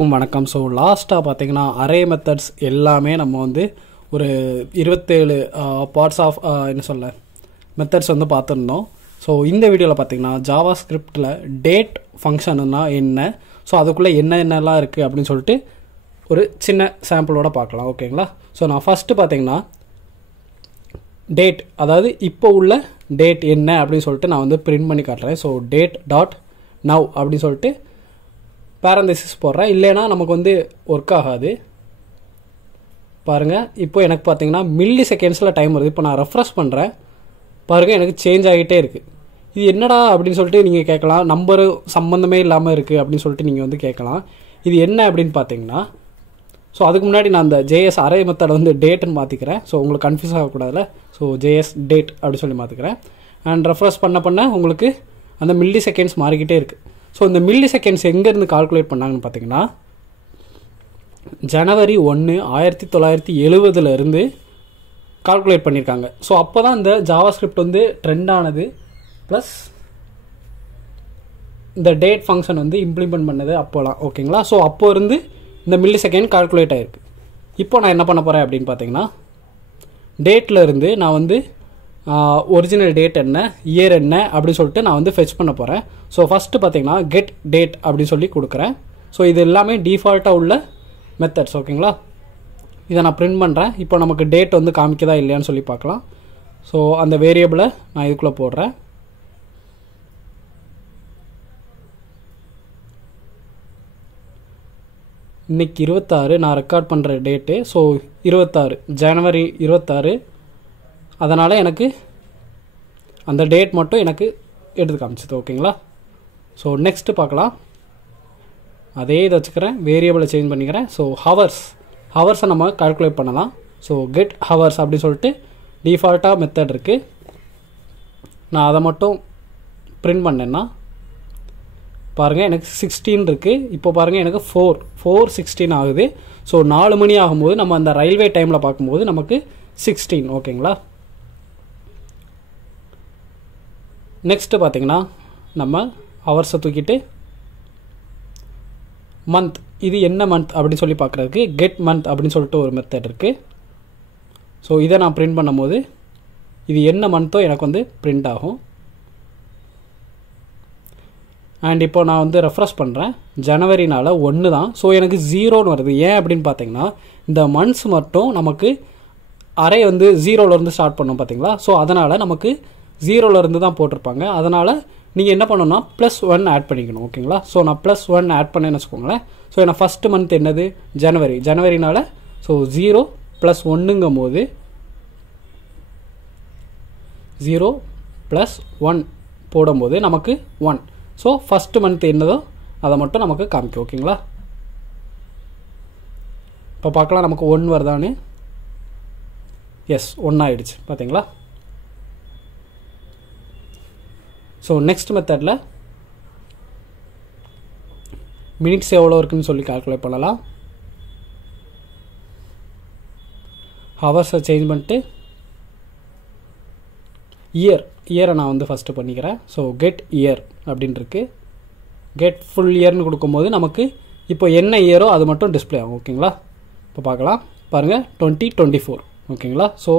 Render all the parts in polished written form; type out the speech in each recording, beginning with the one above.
எல்லோருக்கும் வணக்கம். ஸோ லாஸ்ட்டாக பார்த்தீங்கன்னா அரே மெத்தட்ஸ் எல்லாமே நம்ம வந்து ஒரு 27 பார்ட்ஸ் ஆஃப் என்ன சொல்ல மெத்தட்ஸ் வந்து பார்த்துருந்தோம். ஸோ இந்த வீடியோவில் பார்த்தீங்கன்னா ஜாவா ஸ்கிரிப்டில் டேட் ஃபங்க்ஷன்னா என்ன, ஸோ அதுக்குள்ளே என்னென்னலாம் இருக்குது அப்படின்னு சொல்லிட்டு ஒரு சின்ன சாம்பிளோட பார்க்கலாம். ஓகேங்களா? ஸோ நான் ஃபஸ்ட்டு பார்த்தீங்கன்னா டேட், அதாவது இப்போ உள்ள டேட் என்ன அப்படின்னு சொல்லிட்டு நான் வந்து பிரிண்ட் பண்ணி காட்டுறேன். ஸோ டேட் டாட் நவ் அப்படின்னு சொல்லிட்டு பேரந்தசிஸ் போடுறேன். இல்லைன்னா நமக்கு வந்து ஒர்க் ஆகாது. பாருங்கள், இப்போ எனக்கு பார்த்தீங்கன்னா மில்லி செகண்ட்ஸில் டைம் வருது. இப்போ நான் ரெஃப்ரெஷ் பண்ணுறேன், பாருங்கள் எனக்கு சேஞ்ச் ஆகிட்டே இருக்குது. இது என்னடா அப்படின்னு சொல்லிட்டு நீங்கள் கேட்கலாம். நம்பரு சம்மந்தமே இல்லாமல் இருக்குது அப்படின்னு சொல்லிட்டு நீங்கள் வந்து கேட்கலாம். இது என்ன அப்படின்னு பார்த்தீங்கன்னா, ஸோ அதுக்கு முன்னாடி நான் அந்த ஜேஎஸ் அரே மெத்தட் வந்து டேட்டுன்னு மாற்றிக்கிறேன். ஸோ உங்களுக்கு கன்ஃபியூஸ் ஆகக்கூடாதுல. ஸோ ஜேஎஸ் டேட் அப்படின்னு சொல்லி மாற்றிக்கிறேன். அண்ட் ரெஃப்ரெஷ் பண்ண உங்களுக்கு அந்த மில்லி செகண்ட்ஸ் மாறிக்கிட்டே இருக்குது. ஸோ இந்த மில்லி செகண்ட்ஸ் எங்கேருந்து கால்குலேட் பண்ணாங்கன்னு பார்த்தீங்கன்னா, ஜனவரி 1 1970 கால்குலேட் பண்ணியிருக்காங்க. ஸோ அப்போ தான் இந்த ஜாவா ஸ்கிரிப்ட் வந்து ட்ரெண்ட் ஆனது, ப்ளஸ் இந்த டேட் ஃபங்க்ஷன் வந்து இம்ப்ளிமெண்ட் பண்ணது அப்போலாம். ஓகேங்களா? ஸோ அப்போ இருந்து இந்த மில்லி செகண்ட் கால்குலேட் ஆகிருக்கு. இப்போ நான் என்ன பண்ண போகிறேன் அப்படின்னு பார்த்தீங்கன்னா, டேட்டில் இருந்து நான் வந்து ஒரிஜினல் டேட் என்ன, இயர் என்ன அப்படின்னு சொல்லிட்டு நான் வந்து ஃபெச் பண்ண போகிறேன். ஸோ ஃபஸ்ட்டு பார்த்தீங்கன்னா கெட் டேட் அப்படின்னு சொல்லி கொடுக்குறேன். ஸோ இது எல்லாமே டிஃபால்ட்டாக உள்ள மெத்தட்ஸ். ஓகேங்களா? இதை நான் பிரிண்ட் பண்ணுறேன். இப்போ நமக்கு டேட் வந்து காமிக்கதா இல்லையான்னு சொல்லி பார்க்கலாம். ஸோ அந்த வேரியபிளை நான் இதுக்குள்ளே போடுறேன். இன்றைக்கி 26 நான் ரெக்கார்ட் பண்ணுற டேட்டு. ஸோ 26 ஜனவரி 26. அதனால் எனக்கு அந்த டேட் மட்டும் எனக்கு எடுத்து காமிச்சிது. ஓகேங்களா? ஸோ நெக்ஸ்ட்டு பார்க்கலாம். அதே இதை வச்சுக்கிறேன், வேரியபிளை சேஞ்ச் பண்ணிக்கிறேன். ஸோ ஹவர்ஸை நம்ம கால்குலேட் பண்ணலாம். ஸோ கெட் ஹவர்ஸ் அப்படின்னு சொல்லிட்டு டிஃபால்ட்டாக மெத்தட் இருக்குது. நான் அதை மட்டும் பிரிண்ட் பண்ணேன்னா பாருங்கள் எனக்கு 16 இருக்குது. இப்போ பாருங்கள் எனக்கு 4:16 ஆகுது. ஸோ 4 மணி ஆகும்போது நம்ம அந்த ரயில்வே டைமில் பார்க்கும்போது நமக்கு 16. ஓகேங்களா? நெக்ஸ்ட்டு பார்த்தீங்கன்னா நம்ம ஹவர்ஸை தூக்கிட்டு மந்த், இது என்ன மந்த் அப்படின்னு சொல்லி பார்க்குறதுக்கு கெட் மந்த் அப்படின்னு சொல்லிட்டு ஒரு மெத்தட் இருக்குது. ஸோ இதை நான் பிரிண்ட் பண்ணும்போது இது என்ன மந்த்தோ எனக்கு வந்து பிரிண்ட் ஆகும். அண்ட் இப்போ நான் வந்து ரெஃப்ரெஷ் பண்ணுறேன். ஜனவரினால் 1 தான். ஸோ எனக்கு 0ன்னு வருது. ஏன் அப்படின்னு பார்த்தீங்கன்னா, இந்த மந்த்ஸ் மட்டும் நமக்கு அரே வந்து 0லேருந்து ஸ்டார்ட் பண்ணோம் பார்த்தீங்களா? ஸோ அதனால் நமக்கு 0லேருந்து தான் போட்டிருப்பாங்க. அதனால் நீங்கள் என்ன பண்ணணும்னா +1 ஆட் பண்ணிக்கணும். ஓகேங்களா? ஸோ நான் +1 ஆட் பண்ணேன்னு வச்சுக்கோங்களேன். ஸோ நான் ஃபஸ்ட்டு மந்த் என்னது ஜனவரினால் ஸோ 0 + 1ங்கும் போது 0 + 1 போடும்போது நமக்கு 1. ஸோ ஃபஸ்ட்டு மந்த் என்னதோ அதை மட்டும் நமக்கு காமிக்கும். ஓகேங்களா? இப்போ பார்க்கலாம் நமக்கு 1 வருதான்னு. எஸ், 1 ஆகிடுச்சு. பார்த்தீங்களா? ஸோ நெக்ஸ்ட் மெத்தடில் மினிட்ஸ் எவ்வளோ இருக்குன்னு சொல்லி கால்குலேட் பண்ணலாம். ஹவர்ஸை சேஞ்ச் பண்ணிட்டு இயரை நான் வந்து ஃபஸ்ட்டு பண்ணிக்கிறேன். ஸோ கெட் இயர் அப்படின்னு இருக்கு. கெட் ஃபுல் இயர்னு கொடுக்கும்போது நமக்கு இப்போ என்ன இயரோ அது மட்டும் டிஸ்பிளே ஆகும். ஓகேங்களா? இப்போ பார்க்கலாம். பாருங்கள் 2024. ஓகேங்களா? ஸோ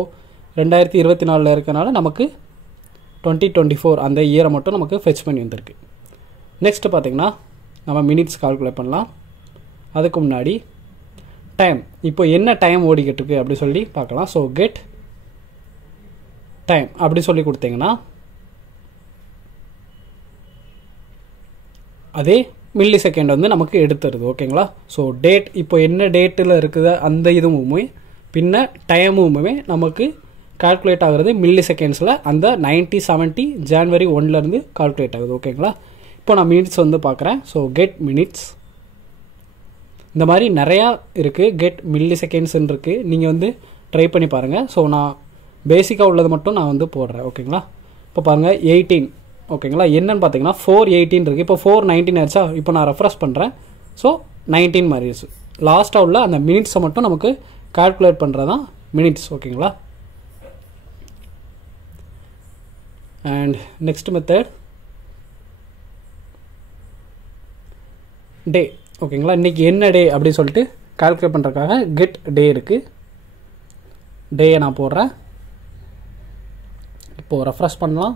2024 இருக்கனால நமக்கு 2024 அந்த இயரை மட்டும் நமக்கு ஃபெச் பண்ணி வந்திருக்கு. நெக்ஸ்ட்டு பார்த்திங்கன்னா நம்ம மினிட்ஸ் கால்குலேட் பண்ணலாம். அதுக்கு முன்னாடி டைம், இப்போ என்ன டைம் ஓடிக்கிட்டு இருக்கு அப்படி சொல்லி பார்க்கலாம். ஸோ கெட் டைம் அப்படி சொல்லி கொடுத்தீங்கன்னா அதே மில்லி செகண்ட் வந்து நமக்கு எடுத்துருது. ஓகேங்களா? ஸோ டேட் இப்போ என்ன டேட்டில் இருக்குது அந்த இதுவுமே பின்ன டைமுமே நமக்கு கால்குலேட் ஆகுறது மில்லி செகண்ட்ஸில். அந்த 1970 ஜனவரி 1லேருந்து கால்குலேட் ஆகுது. ஓகேங்களா? இப்போ நான் மினிட்ஸ் வந்து பார்க்குறேன். ஸோ கெட் மினிட்ஸ், இந்த மாதிரி நிறையா இருக்குது. கெட் மில்லி செகண்ட்ஸ்ன்னு இருக்குது. நீங்கள் வந்து ட்ரை பண்ணி பாருங்கள். ஸோ நான் பேசிக்காக உள்ளது மட்டும் நான் வந்து போடுறேன். ஓகேங்களா? இப்போ பாருங்கள் 18. ஓகேங்களா? என்னன்னு பார்த்தீங்கன்னா 4:18 இருக்குது. இப்போ 4:19 ஆச்சா? இப்போ நான் ரெஃப்ரெஷ் பண்ணுறேன். ஸோ 19 மாறிடுச்சு. லாஸ்ட்டாக உள்ள அந்த மினிட்ஸை மட்டும் நமக்கு கால்குலேட் பண்ணுறது தான் மினிட்ஸ். ஓகேங்களா? அண்ட் நெக்ஸ்ட் மெத்தட் டே. ஓகேங்களா. இன்றைக்கி என்ன டே அப்படின்னு சொல்லிட்டு கால்குலேட் பண்ணுறதுக்காக கெட் டே இருக்குது. டேயை நான் போடுறேன். இப்போது ரெஃப்ரெஷ் பண்ணலாம்.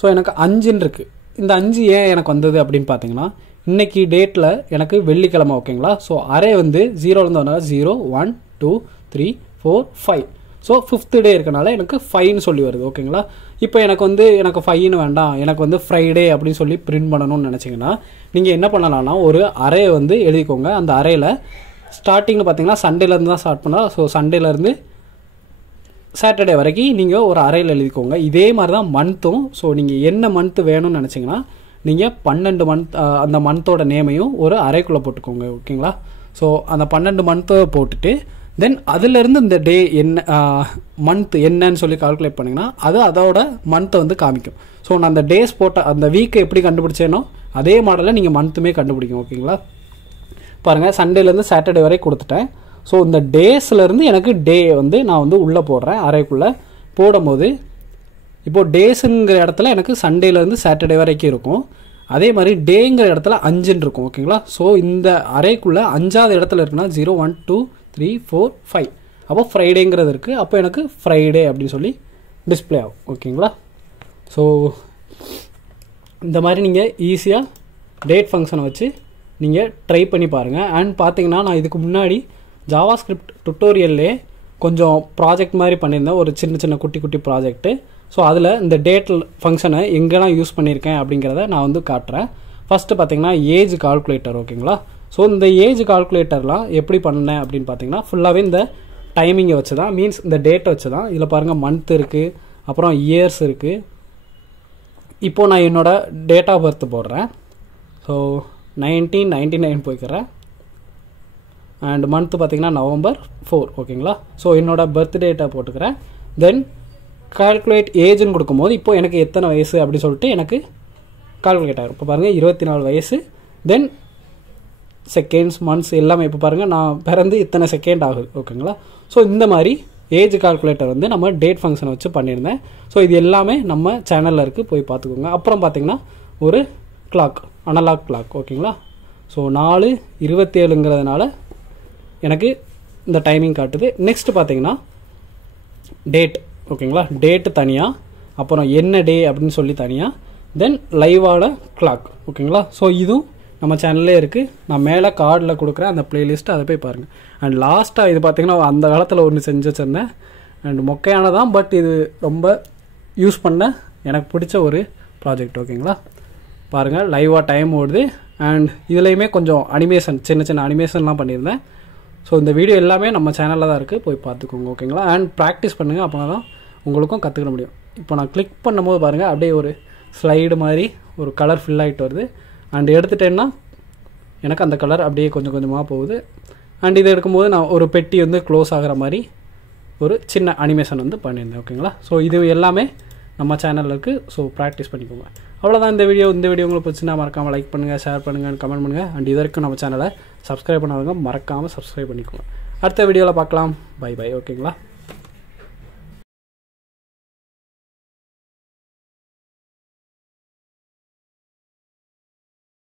ஸோ எனக்கு 5 இருக்குது. இந்த 5 ஏன் எனக்கு வந்தது அப்படின்னு பார்த்தீங்கன்னா, இன்றைக்கி டேட்டில் எனக்கு வெள்ளிக்கிழமை. ஓகேங்களா. ஸோ அரே வந்து 0லேருந்து வந்தால் 0 1 2 3 4 5. ஸோ 5th டே இருக்கனால எனக்கு 5ன்னு சொல்லி வருது. ஓகேங்களா. இப்போ எனக்கு 5ன்னு வேண்டாம், எனக்கு வந்து ஃப்ரைடே அப்படின்னு சொல்லி பிரிண்ட் பண்ணணும்னு நினச்சிங்கன்னா நீங்கள் என்ன பண்ணலாம்னா, ஒரு அரே வந்து எழுதிக்கோங்க. அந்த அரேயில் ஸ்டார்டிங்கில் பார்த்தீங்கன்னா சண்டேலேருந்து தான் ஸ்டார்ட் பண்ணலாம். ஸோ சண்டேலேருந்து சாட்டர்டே வரைக்கும் நீங்கள் ஒரு அரேயில் எழுதிக்கோங்க. இதே மாதிரி தான் மந்த்தும். ஸோ நீங்கள் என்ன மந்த்து வேணும்னு நினச்சிங்கன்னா நீங்கள் 12 மந்த் அந்த மந்தோட நேமையும் ஒரு அரேக்குள்ளே போட்டுக்கோங்க. ஓகேங்களா. ஸோ அந்த 12 மந்த்தை போட்டுட்டு தென் அதிலேருந்து இந்த டே என்ன மந்த் என்னன்னு சொல்லி கால்குலேட் பண்ணிங்கன்னா அது அதோட மந்த்தை வந்து காமிக்கும். ஸோ நான் அந்த டேஸ் போட்ட அந்த வீக்கை எப்படி கண்டுபிடிச்சேனோ அதே மாடலில் நீங்கள் மந்த்துமே கண்டுபிடிக்கும். ஓகேங்களா. பாருங்கள், சண்டேலேருந்து சாட்டர்டே வரை கொடுத்துட்டேன். ஸோ இந்த டேஸ்லேருந்து எனக்கு டே வந்து நான் வந்து உள்ளே போடுறேன். அரேக்குள்ளே போடும்போது இப்போது டேஸுங்கிற இடத்துல எனக்கு சண்டேலேருந்து சாட்டர்டே வரைக்கும் இருக்கும். அதே மாதிரி டேங்கிற இடத்துல 5ன்னு இருக்கும். ஓகேங்களா. ஸோ இந்த அரேக்குள்ளே 5வது இடத்துல இருக்குன்னா 0 1 2 3 4 5. அப்போ ஃப்ரைடேங்கிறது இருக்குது. அப்போ எனக்கு ஃப்ரைடே அப்படின்னு சொல்லி டிஸ்பிளே ஆகும். ஓகேங்களா. ஸோ இந்த மாதிரி நீங்கள் ஈஸியாக டேட் ஃபங்க்ஷனை வச்சு நீங்கள் ட்ரை பண்ணி பாருங்கள். அண்ட் பார்த்தீங்கன்னா நான் இதுக்கு முன்னாடி ஜாவா ஸ்கிரிப்ட் டுட்டோரியல்லே கொஞ்சம் ப்ராஜெக்ட் மாதிரி பண்ணியிருந்தேன், ஒரு சின்ன சின்ன குட்டி குட்டி ப்ராஜெக்ட்டு. ஸோ அதில் இந்த டேட் ஃபங்க்ஷனை எங்கெல்லாம் யூஸ் பண்ணியிருக்கேன் அப்படிங்கிறத நான் வந்து காட்டுறேன். ஃபஸ்ட்டு பார்த்தீங்கன்னா ஏஜ் கால்குலேட்டர். ஓகேங்களா. ஸோ இந்த ஏஜ் கால்குலேட்டர்லாம் எப்படி பண்ணேன் அப்படின்னு பார்த்தீங்கன்னா ஃபுல்லாகவே இந்த டைமிங்கை வச்சு தான், மீன்ஸ் இந்த டேட்டை வச்சு தான். இதில் பாருங்கள் மந்த் இருக்குது, அப்புறம் இயர்ஸ் இருக்குது. இப்போது நான் என்னோடய டேட் ஆஃப் பர்த் போடுறேன். ஸோ 1999 போய்க்கிறேன். அண்ட் மந்த்து பார்த்திங்கன்னா November 4. ஓகேங்களா. ஸோ என்னோடய பர்த் டேட்டை போட்டுக்கிறேன். தென் கால்குலேட் ஏஜ்னு கொடுக்கும்போது இப்போது எனக்கு எத்தனை வயசு அப்படின்னு சொல்லிட்டு எனக்கு கால்குலேட் ஆகும். இப்போ பாருங்கள் 24 வயசு. தென் செகண்ட்ஸ் மந்த்ஸ் எல்லாமே இப்போ பாருங்கள் நான் பிறந்து இத்தனை செகண்ட் ஆகுது. ஓகேங்களா. ஸோ இந்த மாதிரி ஏஜ் கால்குலேட்டர் வந்து நம்ம டேட் ஃபங்க்ஷனை வச்சு பண்ணியிருந்தேன். ஸோ இது எல்லாமே நம்ம சேனலில் இருக்குது, போய் பார்த்துக்கோங்க. அப்புறம் பார்த்திங்கன்னா ஒரு கிளாக், அனலாக் கிளாக். ஓகேங்களா. ஸோ 4:27ங்கிறதுனால எனக்கு இந்த டைமிங் காட்டுது. நெக்ஸ்ட் பார்த்திங்கன்னா டேட். ஓகேங்களா. டேட்டு தனியாக, அப்புறம் என்ன டே அப்படின்னு சொல்லி தனியாக, தென் லைவான கிளாக். ஓகேங்களா. ஸோ இதுவும் நம்ம சேனல்லே இருக்குது. நான் மேலே கார்டில் கொடுக்குறேன் அந்த ப்ளேலிஸ்ட்டு, அதை போய் பாருங்கள். அண்ட் லாஸ்ட்டாக இது பார்த்திங்கன்னா அந்த காலத்தில் ஒன்று செஞ்சு வச்சுருந்தேன். அண்ட் மொக்கையானதான், பட் இது ரொம்ப யூஸ் பண்ண எனக்கு பிடிச்ச ஒரு ப்ராஜெக்ட். ஓகேங்களா. பாருங்கள் லைவாக டைம் ஓடுது. அண்ட் இதுலேயுமே கொஞ்சம் அனிமேஷன், சின்ன சின்ன அனிமேஷன்லாம் பண்ணியிருந்தேன். ஸோ இந்த வீடியோ எல்லாமே நம்ம சேனலில் தான் இருக்குது, போய் பார்த்துக்கோங்க. ஓகேங்களா. அண்ட் ப்ராக்டிஸ் பண்ணுங்கள், அப்போ தான் உங்களுக்கும் கற்றுக்கிட முடியும். இப்போ நான் கிளிக் பண்ணும்போது பாருங்கள் அப்படியே ஒரு ஸ்லைடு மாதிரி ஒரு கலர் ஃபில் ஆகிட்டு வருது. அண்ட் எடுத்துட்டேன்னா எனக்கு அந்த கலர் அப்படியே கொஞ்சம் கொஞ்சமாக போகுது. அண்ட் இதை எடுக்கும்போது நான் ஒரு பெட்டி வந்து க்ளோஸ் ஆகிற மாதிரி ஒரு சின்ன அனிமேஷன் வந்து பண்ணியிருந்தேன். ஓகேங்களா. ஸோ இது எல்லாமே நம்ம சேனலில் இருக்குது. ஸோ ப்ராக்டிஸ் பண்ணிக்கோங்க. அவ்வளோதான் இந்த வீடியோ. இந்த வீடியோ உங்களுக்கு பிடிச்சினா மறக்காமல் லைக் பண்ணுங்கள், ஷேர் பண்ணுங்கள், கமெண்ட் பண்ணுங்கள். அண்ட் இது வரைக்கும் நம்ம சேனலை சப்ஸ்கிரைப் பண்ணாதவங்க மறக்காமல் சப்ஸ்கிரைப் பண்ணிக்கோங்க. அடுத்த வீடியோவில் பார்க்கலாம். Bye bye. ஓகேங்களா.